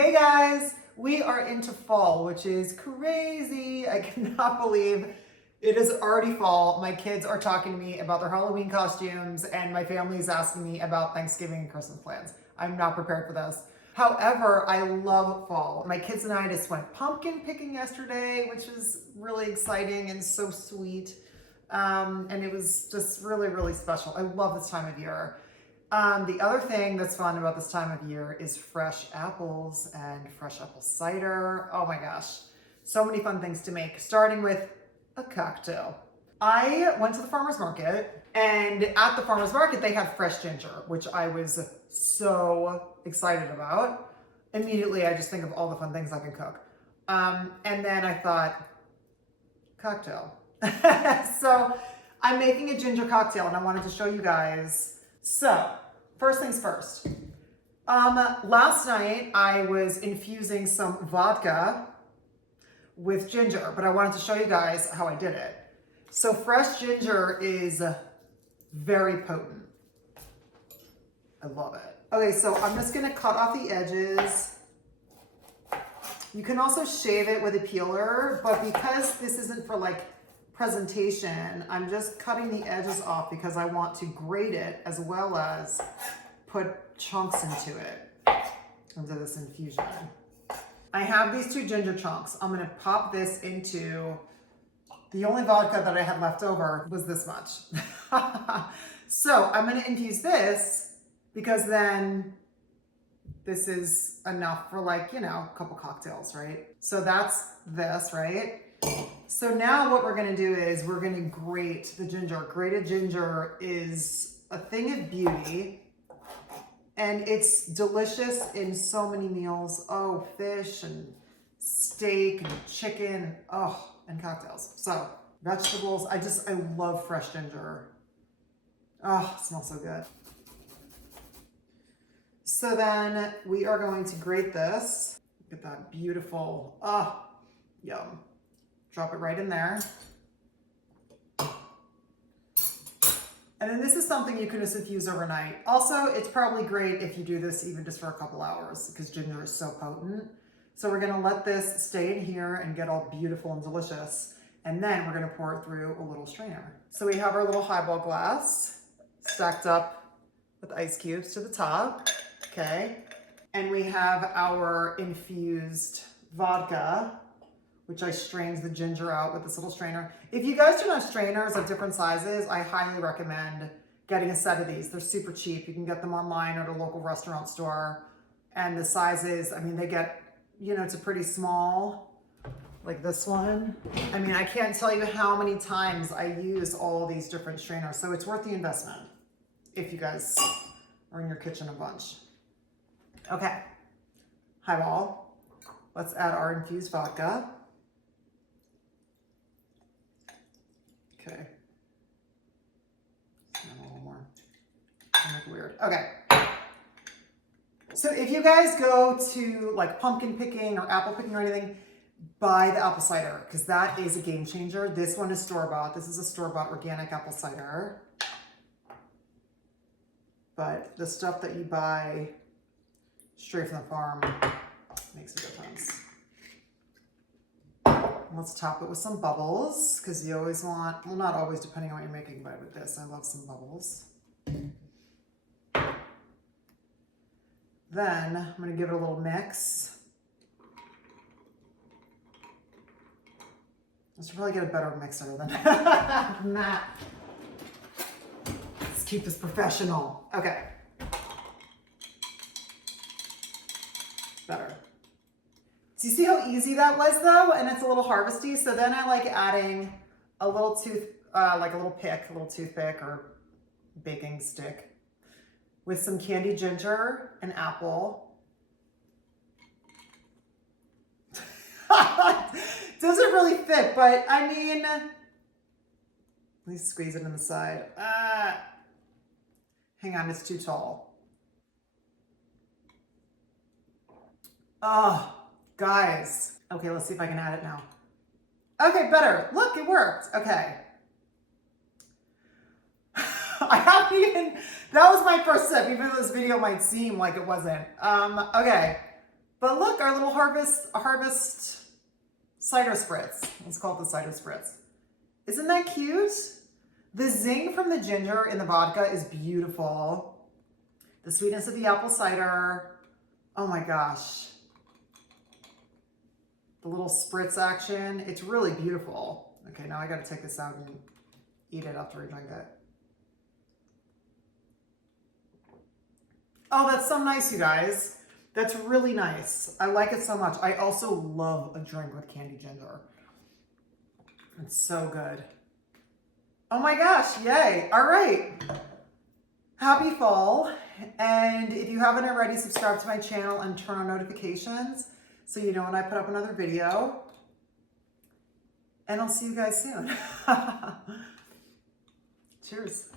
Hey guys, we are into fall, which is crazy. I cannot believe it is already fall. My kids are talking to me about their Halloween costumes and my family is asking me about Thanksgiving and Christmas plans. I'm not prepared for this. However, I love fall. My kids and I just went pumpkin picking yesterday, which is really exciting and so sweet. And it was just really, really special. I love this time of year. The other thing that's fun about this time of year is fresh apples and fresh apple cider. Oh my gosh, so many fun things to make, starting with a cocktail. I went to the farmer's market, and at the farmer's market they had fresh ginger, which I was so excited about. Immediately I just think of all the fun things I can cook. And then I thought, cocktail. So I'm making a ginger cocktail and I wanted to show you guys. So, first things first. Last night I was infusing some vodka with ginger, but I wanted to show you guys how I did it. So fresh ginger is very potent. I love it. Okay, so I'm just gonna cut off the edges. You can also shave it with a peeler, but because this isn't for like presentation, I'm just cutting the edges off because I want to grate it as well as put chunks into it, into this infusion. I have these two ginger chunks. I'm gonna pop this into, the only vodka that I had left over was this much. So I'm gonna infuse this because then this is enough for like, you know, a couple cocktails, right? So that's this, right? So now what we're gonna do is we're gonna grate the ginger. Grated ginger is a thing of beauty and it's delicious in so many meals. Oh, fish and steak and chicken, oh, and cocktails. So vegetables, I love fresh ginger. Oh, it smells so good. So then we are going to grate this. Look at that beautiful, oh, yum. Drop it right in there. And then this is something you can just infuse overnight. Also, it's probably great if you do this even just for a couple hours because ginger is so potent. So we're gonna let this stay in here and get all beautiful and delicious. And then we're gonna pour it through a little strainer. So we have our little highball glass stacked up with ice cubes to the top, okay? And we have our infused vodka, which I strains the ginger out with this little strainer. If you guys don't have strainers of different sizes, I highly recommend getting a set of these. They're super cheap. You can get them online or at a local restaurant store. And the sizes, I mean, they get, you know, it's a pretty small, like this one. I mean, I can't tell you how many times I use all these different strainers. So it's worth the investment if you guys are in your kitchen a bunch. Okay, highball. Let's add our infused vodka. Okay. A little more. Weird. Okay. So if you guys go to like pumpkin picking or apple picking or anything, buy the apple cider because that is a game changer. This one is store-bought. This is a store-bought organic apple cider. But the stuff that you buy straight from the farm makes a difference. Let's top it with some bubbles because you always want, well, not always depending on what you're making, but with this, I love some bubbles. Then I'm going to give it a little mix. I should probably get a better mixer than that. Let's keep this professional. Okay. Better. So you see how easy that was though? And it's a little harvesty. So then I like adding a little like a little toothpick or baking stick with some candied ginger and apple. Doesn't really fit, but I mean, let me squeeze it in the side. Hang on, it's too tall. Oh. Guys, okay, let's see if I can add it now. Okay, better. Look, it worked. Okay. I haven't even, that was my first sip, even though this video might seem like it wasn't. Okay. But look, our little harvest cider spritz. Let's call it the cider spritz. Isn't that cute? The zing from the ginger in the vodka is beautiful. The sweetness of the apple cider. Oh my gosh. The little spritz action. It's really beautiful. Okay, now I gotta take this out and eat it after I drink it. Oh, that's so nice, you guys. That's really nice. I like it so much. I also love a drink with candy ginger. It's so good. Oh my gosh, yay. All right. Happy fall. And if you haven't already, subscribe to my channel and turn on notifications so you know when I put up another video. And I'll see you guys soon. Cheers.